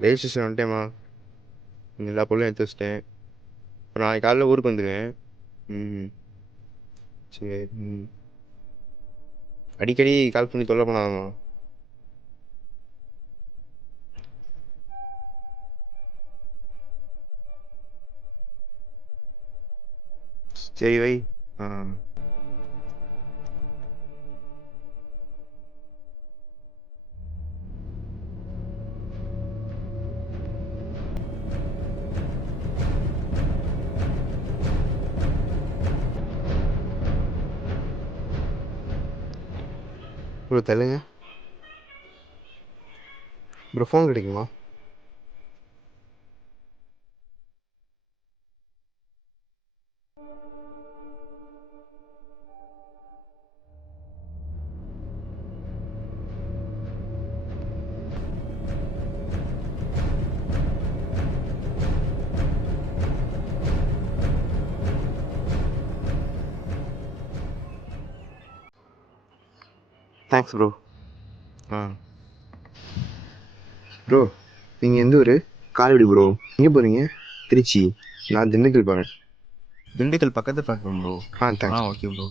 Railway station வந்துட்டேம்மா. எல்லா பொருளும் எடுத்து வச்சிட்டேன். அப்புறம் நாளைக்கு காலையில் ஊருக்கு வந்துடுவேன். ம். சரி. ம். அடிக்கடி கால் பண்ணி தொல்லை பண்ணாதம்மா. சரி வை. ஆ. ப்ரோ தள்ளுங்க. ப்ரோ ஃபோன் கிடைக்குமா? Thanks bro. ஆ. ப்ரோ நீங்கள் எந்த ஊர்? காரைக்குடி ப்ரோ. எங்கே போகிறீங்க? திருச்சி. நான் திண்டுக்கல் போகிறேன். திண்டுக்கல் பக்கத்து பார்க்குறோம் ப்ரோ. ஆ தேங்க்ஸ். Okay bro.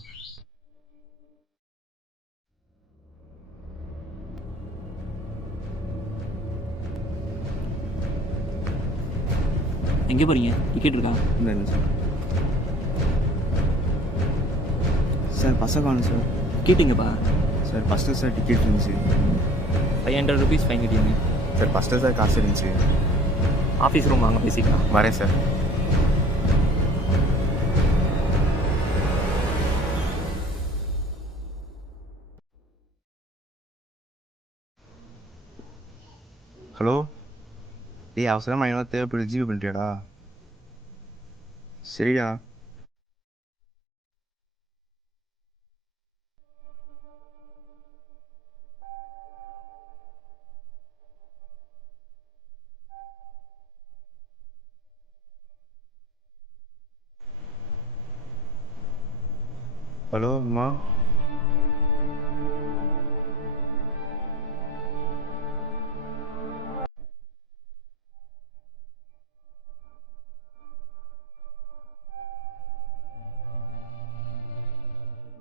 எங்கே போகிறீங்க? டிக்கெட் இருக்கா? இல்லை சார். சார் பஸ்ஸை காணும் சார். கேட்டிங்கப்பா. சார் ஃபஸ்ட்டு சார் டிக்கெட் இருந்துச்சு. 500 ருபீஸ் ஃபைன் கட்டிடுங்க. சார் ஃபஸ்ட்டு சார் காசு இருந்துச்சு. ஆஃபீஸ் ரூம் வாங்க பேசிக்கலாம். வரேன் சார். ஹலோ டேய், அவசரமாக ஐநூறு தேவைப்படுது, ஜிபே பண்ணிட்டியாடா? சரிடா. ஹலோ அம்மா.